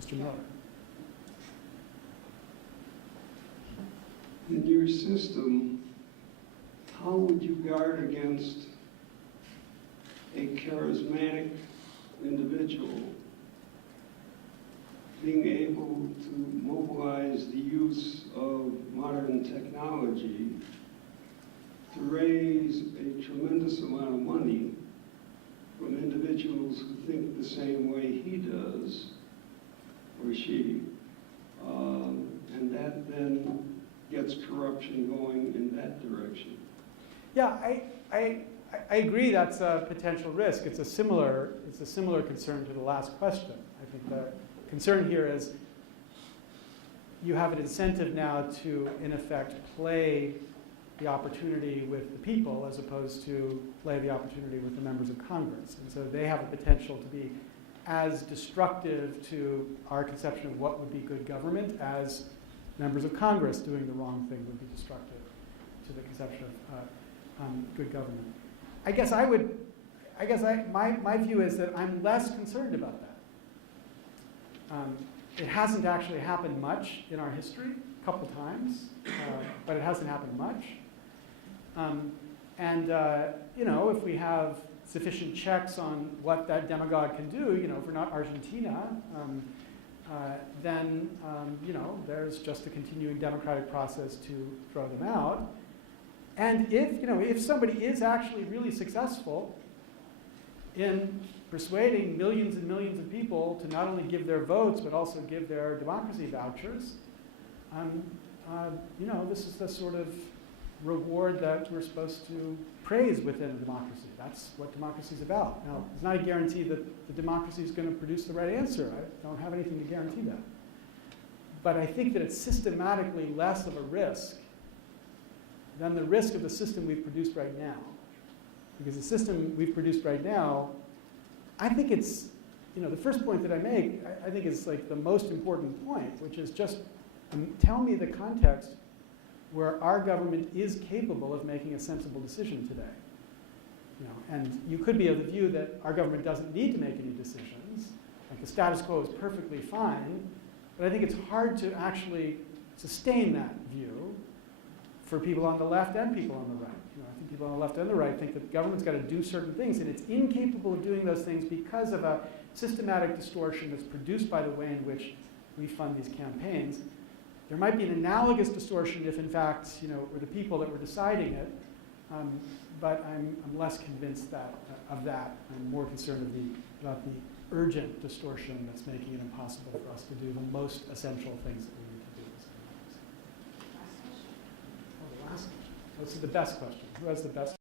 Mr. Miller. In your system, how would you guard against a charismatic individual being able to mobilize the use of modern technology to raise a tremendous amount of money from individuals who think the same way he does, or she, and that then gets corruption going in that direction? Yeah, I agree that's a potential risk. It's a similar concern to the last question. I think the concern here is you have an incentive now to, in effect, play the opportunity with the people as opposed to play the opportunity with the members of Congress. And so they have a potential to be as destructive to our conception of what would be good government as members of Congress doing the wrong thing would be destructive to the conception of good government. My view is that I'm less concerned about that. It hasn't actually happened much in our history, a couple times, but it hasn't happened much. If we have sufficient checks on what that demagogue can do, if we're not Argentina, then there's just a continuing democratic process to throw them out. And if somebody is actually really successful in persuading millions and millions of people to not only give their votes but also give their democracy vouchers, this is the sort of reward that we're supposed to praise within a democracy. That's what democracy is about. Now, it's not a guarantee that the democracy is going to produce the right answer. I don't have anything to guarantee that. But I think that it's systematically less of a risk than the risk of the system we've produced right now. Because the system we've produced right now, I think it's, the first point that I make, I think is like the most important point, which is just tell me the context where our government is capable of making a sensible decision today. And you could be of the view that our government doesn't need to make any decisions, like the status quo is perfectly fine, but I think it's hard to actually sustain that view for people on the left and people on the right. I think people on the left and the right think that the government's got to do certain things, and it's incapable of doing those things because of a systematic distortion that's produced by the way in which we fund these campaigns. There might be an analogous distortion if, in fact, we're the people that were deciding it, but I'm less convinced of that. I'm more concerned about the urgent distortion that's making it impossible for us to do the most essential things that we need to do as a democracy. Oh, the last question. This is the best question. Who has the best?